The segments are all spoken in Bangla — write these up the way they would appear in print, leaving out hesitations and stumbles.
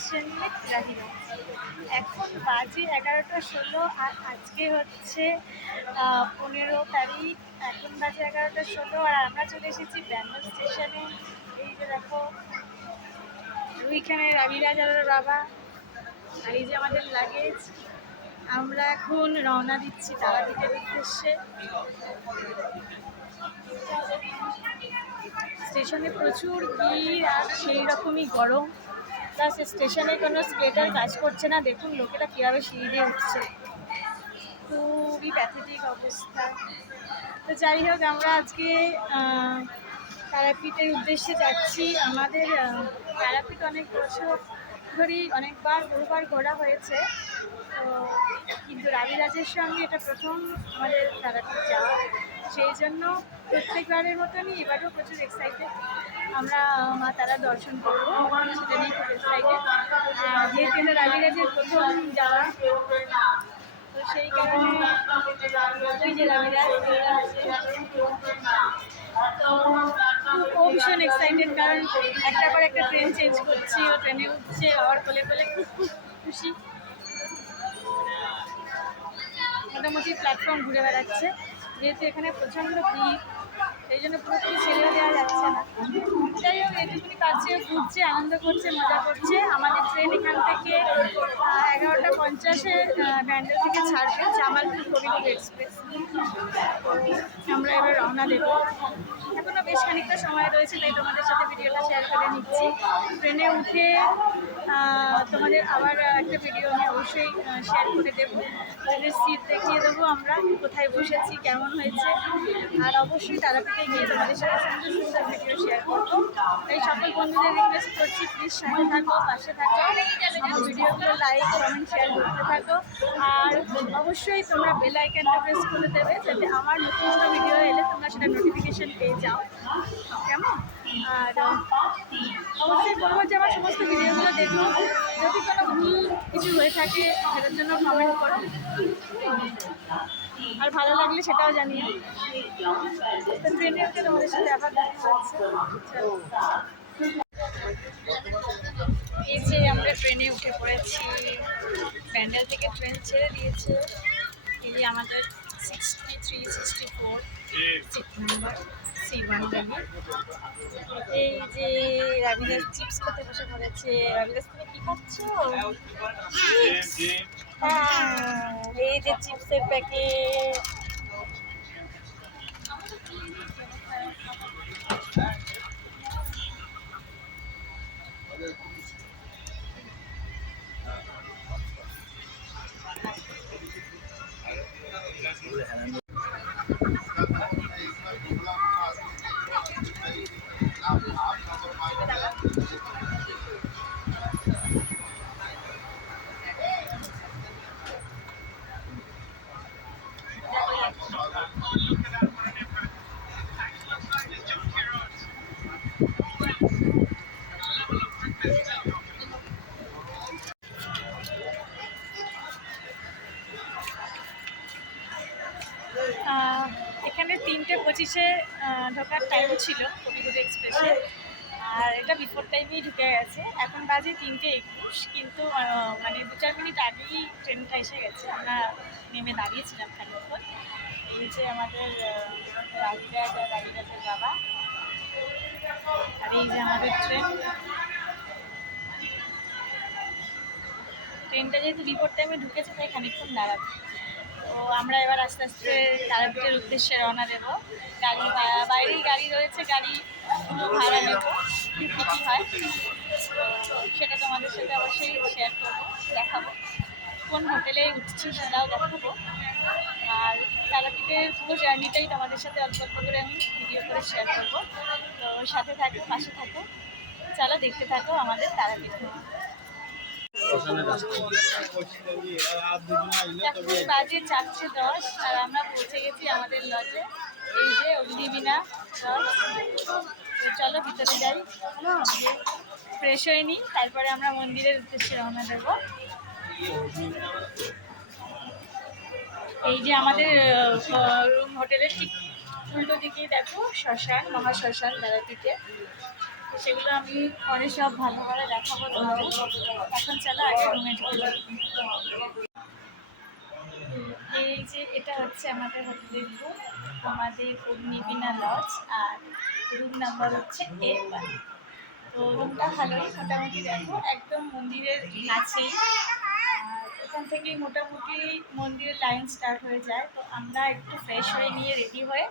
স্টেশন রাহিলা। এখন বাজে 11টা 16 আর আজকে হচ্ছে 15 তারিখ। এখন বাজে 11টা 16 আর আমরা চলে এসেছি ব্যান্ডেল স্টেশনে। এই যে দেখো ওইখানে রাবিরাজ আর বাবা, আর এই যে আমাদের লাগেজ। আমরা এখন রওনা দিচ্ছি তারাপীঠের উদ্দেশ্যে। স্টেশনে প্রচুর ভিড় আর সেই রকমই গরম, প্লাস স্টেশনে কোনো স্কেটার কাজ করছে না। দেখুন লোকেরা কীভাবে সিঁড়ি দিয়ে উঠছে, খুবই প্যাথেটিক অবস্থা। তো যাই হোক, আমরা আজকে তারাপীঠের উদ্দেশ্যে যাচ্ছি। আমাদের তারাপীঠ অনেক বছর ধরেই অনেকবার বহুবার ঘোরা হয়েছে, তো কিন্তু রাবিরাজের সঙ্গে এটা প্রথম আমাদের তারাপীঠ যাওয়া। সেই জন্য প্রত্যেকবারের মতনই এবারেও প্রচুর এক্সাইটেড। আমরা মা তারা দর্শন করবো, সেটা নিয়ে খুব এক্সাইটেড। যেহেতু এটা রাবিরাজের প্রথম যাওয়া, তো সেই কারণে ওই যে রাবিরাজ ও ভীষণ এক্সাইটেড, কারণ একটার পর একটা ট্রেন চেঞ্জ করছি, ও ট্রেনে উঠছে, আবার কোলে কোলে খুব খুশি। মোটামুটি প্ল্যাটফর্ম ঘুরে বেড়াচ্ছে, যেহেতু এখানে প্রচণ্ড ভিড়, সেই জন্য পুরোপুরি ছেড়েও দেওয়া যাচ্ছে না। যাই হোক, এটুকুনি পাচ্ছে, ঘুরছে, আনন্দ করছে, মজা করছে। আমাদের ট্রেন এখান থেকে 11টা 50-এ ব্যান্ডেল থেকে ছাড়বে, জামালপুর কবিগুরু এক্সপ্রেস। আমরা এবার রওনা দেবো। এখনও বেশ খানিকটা সময় রয়েছে, তাই তোমাদের সাথে ভিডিওটা শেয়ার করে নিচ্ছি। ট্রেনে উঠে তোমাদের আবার একটা ভিডিও আমি অবশ্যই শেয়ার করে দেবো। ট্রেনের সিট দেখিয়ে দেবো, আমরা কোথায় বসেছি, কেমন হয়েছে। আর অবশ্যই তারাপীঠে গিয়ে তোমাদের সাথে সুন্দর সুন্দর ভিডিও শেয়ার করবো। তাই সকল বন্ধুদের রিকোয়েস্ট করছি, প্লিজ সাথে থাকো, পাশে থাকো, আমার ভিডিওগুলো লাইক কমেন্ট শেয়ার করতে থাকো। আর অবশ্যই তোমরা বেল আইকনটা প্রেস করে দেবে, যাতে আমার নতুন কোনো ভিডিও এলে তোমরা সেটা নোটিফিকেশন পেয়ে যাও, কেমন? আর অবশ্যই বলবো যে আমার সমস্ত ভিডিওগুলো দেখো, যদি কোনো ভুল কিছু হয়ে থাকে সেটার জন্য কমেন্ট করো, আর ভালো লাগলে সেটাও জানিও। তো ট্রেনে উঠে তোমাদের সাথে আবার দেখা হচ্ছে। এই যে আমরা ট্রেনে উঠে পড়েছি, ব্যান্ডেল থেকে ট্রেন ছেড়ে দিয়েছে। এই যে আমাদের 63-64 সিট নাম্বার C1 গাড়ি। এই যে রাবিরাজ চিপস খেতে বসে পড়েছে। রাবিরাজ, তুমি কি খাচ্ছ? এই যে চিপসের প্যাকেট। এখানে 3:25-এ ঢোকার টাইম ছিল কবিগুরু এক্সপ্রেসে, আর এটা বিফোর টাইমেই ঢুকে গেছে। এখন বাজে 3:21, কিন্তু মানে 2-4 মিনিট আগেই ট্রেনটা এসে গেছে। আমরা নেমে দাঁড়িয়েছিলাম খানিকক্ষণ। এই যে আমাদের রাবিরাজ আর রাবিরাজের বাবা, আর এই যে আমাদের ট্রেনটা যেহেতু বিফোর টাইমে ঢুকেছে, তাই খানিকক্ষণ দাঁড়াবে। তো আমরা এবার আস্তে আস্তে তারাপীঠের উদ্দেশ্যে রওনা দেবো। গাড়ি বাইরেই গাড়ি রয়েছে, গাড়ি ভাড়া নেব, কী হয় সেটা তোমাদের সাথে অবশ্যই শেয়ার করবো, দেখাবো। কোন হোটেলে উঠছি সেটাও দেখাবো। আর তারাপীঠের পুরো জার্নিটাই তোমাদের সাথে অল্প অল্প করে আমি ভিডিও করে শেয়ার করবো। তো সাথে থাকো, পাশে থাকো, চলো দেখতে থাকো আমাদের তারাপীঠ। বাজে 4:10 আর আমরা পৌঁছে গেছি আমাদের লজে। এই যে অগ্নিবীণা লজ। চলো ভিতরে যাই, ফ্রেশ হয়ে নিই, তারপরে আমরা মন্দিরের উদ্দেশ্যে রওনা দেব। এই যে আমাদের রুম, হোটেলের ঠিক উল্টো দিকেই দেখো শ্মশান, মহাশ্মশান তারাপীঠে। সেগুলো আমি পরে সব ভালোভাবে দেখাবো তোমাদের। এখন চলো আগে রুমে চলে। এই যে এটা হচ্ছে আমাদের হোটেলের রুম, আমাদের অগ্নিবীণা লজ, আর রুম নাম্বার হচ্ছে A1। তো রুমটা ভালোই, মোটামুটি দেখো একদম মন্দিরের কাছেই। আর এখান থেকেই মোটামুটি মন্দিরের লাইন স্টার্ট হয়ে যায়। তো আমরা একটু ফ্রেশ হয়ে নিয়ে রেডি হয়ে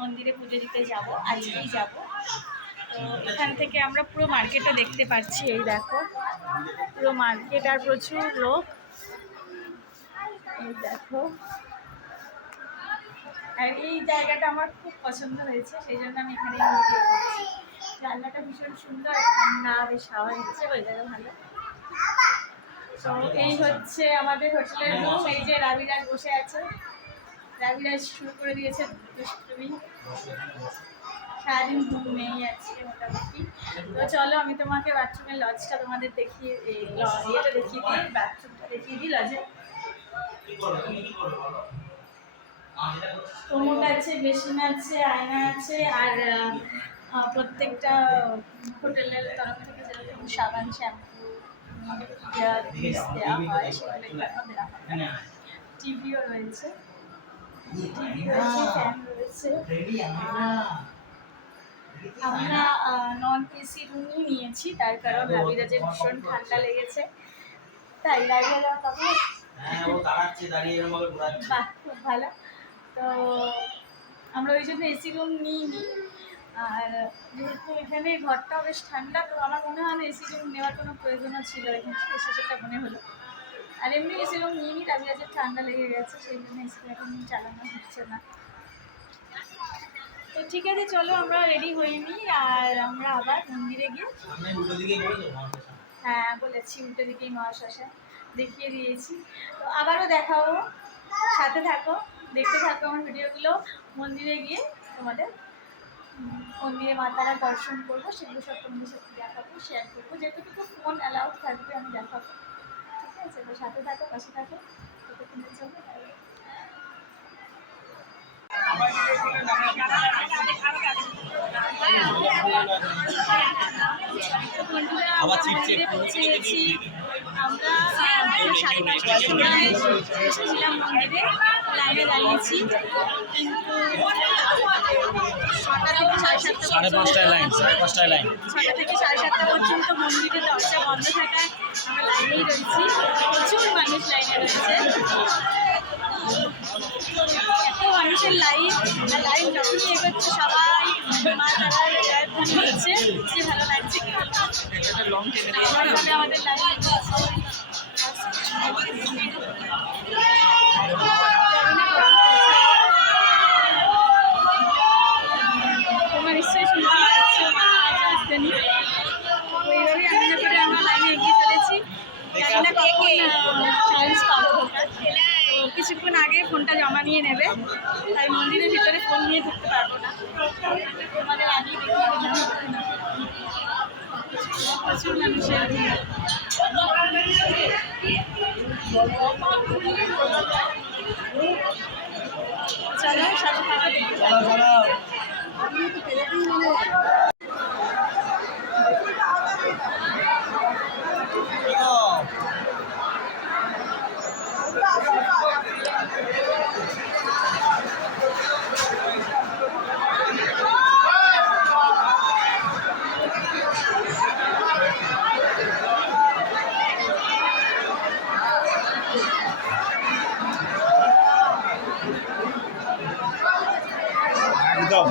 মন্দিরে পুজো দিতে যাব, আজকেই যাব। তো এখান থেকে আমরা পুরো মার্কেটও দেখতে পাচ্ছি, এই দেখো পুরো মার্কেট আর প্রচুর লোক, এই দেখো। আর এই জায়গাটা আমার খুব পছন্দ হয়েছে, সেই জন্য আমি এখানে ভিডিও করছি। জানলাটা ভীষণ সুন্দর, ঠান্ডা, বেশ হাওয়া দিচ্ছে, ওই জায়গা ভালো। তো এই হচ্ছে আমাদের হোটেলের রুম। এই যে রাবিরাজ বসে আছে, রাবিরাজ শুরু করে দিয়েছে দুষ্টুমি, সারাদিন ঘুম নেই আজকে মোটামুটি। তো চলো আমি তোমাকে বাথরুমের লজটা তোমাদের দেখিয়ে, ইয়েটা দেখিয়ে দিই, বাথরুমটা দেখিয়ে দিই লজে। কোমোড আছে, বেসিন আছে, আয়না আছে, আর প্রত্যেকটা হোটেলের তরফ থেকে যেরকম সাবান, শ্যাম্পু দেওয়া হয় সেগুলো এখানেও দেওয়া হয়। টিভিও রয়েছে, ফ্যান রয়েছে। আমরা নন এসি রুমই নিয়েছি, তার কারণ রাবিরাজের ভীষণ ঠান্ডা লেগেছে, তাই রাবিরাজ আমার কথা বাহ, খুব ভালো। তো আমরা ওই জন্য এসি রুম নিইনি। আর যেহেতু এখানে ঘরটাও বেশ ঠান্ডা, তো আমার মনে হয় না এসি রুম নেওয়ার কোনো প্রয়োজনও ছিল, এখানে এসে সেটা মনে হলো। আর এমনি এসি রুম নিইনি, রাবিরাজের ঠান্ডা লেগে গেছে, সেই জন্য এসি এখন চালানো হচ্ছে না। তো ঠিক আছে, চলো আমরা রেডি হয়ে নিই, আর আমরা আবার মন্দিরে গিয়ে, হ্যাঁ বলেছি উল্টো দিকেই মহাশ্মশা, দেখিয়ে দিয়েছি। তো আবারও দেখাবো, সাথে থাকো, দেখতে থাকো আমার ভিডিওগুলো। মন্দিরে গিয়ে তোমাদের মন্দিরে মাতারা দর্শন করবো, সেগুলো সব তোমাদের সাথে দেখাবো, শেয়ার করবো, যেটুকু ফোন অ্যালাউড থাকবে আমি দেখাবো। ঠিক আছে, তো সাথে থাকো, পাশে থাকো, ততক্ষণের জন্য। আবার ছিটছে। পৌঁছে গেছি আমরা, 5:30টার সময় এসেছিলাম মন্দিরে, লাইনে দাঁড়িয়েছি, কিন্তু 6টা থেকে 5:30 লাইন, 5:30 লাইন, 6টা থেকে 7:30 পর্যন্ত মন্দিরের দরজা বন্ধ থাকায় আমরা লাইনেই রয়েছি। প্রচুর মানুষ লাইনে রয়েছে, এত মানুষের লাইন, আর লাইন যখনই এগোচ্ছে সবাই মা তারার জয় ধ্বনি হচ্ছে, যে ভালো লাগছে। আমাদের লাইন তোমার নিশ্চয়ই শুনতে পাচ্ছ রাজধানী, ওইভাবেই আনন্দ করে আমরা লাইনে এগিয়ে চলেছি। জানি না কখন চান্স পাবো ঢোকার, তো কিছুক্ষণ আগে ফোনটা জমা নিয়ে নেবে, তাই মন্দিরের ভিতরে ফোন নিয়ে ঢুকতে পারবো না। তোমাদের আগেই দেখিয়ে দিলাম প্রচুর মানুষের ভিড়। চলো সাথে থাকা দেখতে একদম।